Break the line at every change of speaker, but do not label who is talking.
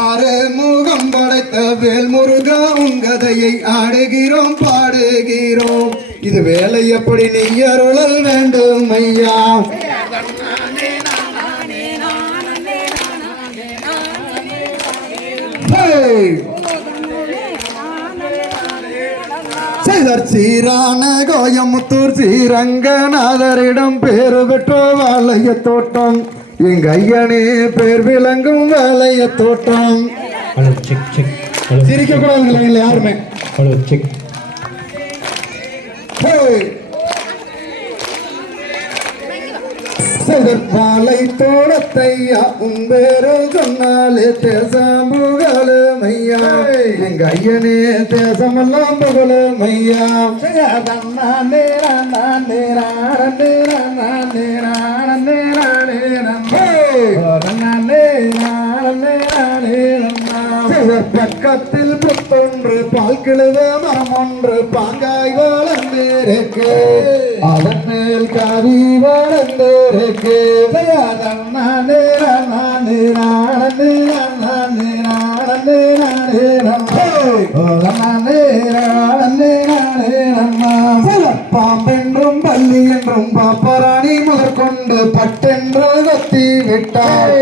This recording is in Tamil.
ஆறு முகம் படைத்த வேல் முருகா உங்கதையை ஆடுகிறோம் பாடுகிறோம். இது வேலை எப்படி நீ அருளல் வேண்டும் ஐயா? செய்தர் சீரான கோயமுத்தூர் ஸ்ரீரங்கநாதரிடம் பேரு பெற்ற வாழைய தோட்டம். எங்க ஐயனே பேர் விளங்கும் வாழைய தோட்டம்
சிரிக்க கூடாதுங்களா இல்லை யாருமே
வாழை தோட்டத்தையா உன் பேரு சொன்னாலே தேசம் புகழும் ஐயா எங்க ஐயனே தேசமெல்லாம் புகழும் ஐயா பக்கத்தில் புத்தொன்று பால் கிழுத மரம் ஒன்று பாங்காய் வளர்ந்திருக்கு அதன் மேல் காவி வளர்ந்திருக்கு நானே நானே நானே நானே நானே நானே நானே நானே நானே பாம்பென்றும் பள்ளி என்றும் பாப்பராணி முதற்கொண்டு பட்டென்று கத்தி একটা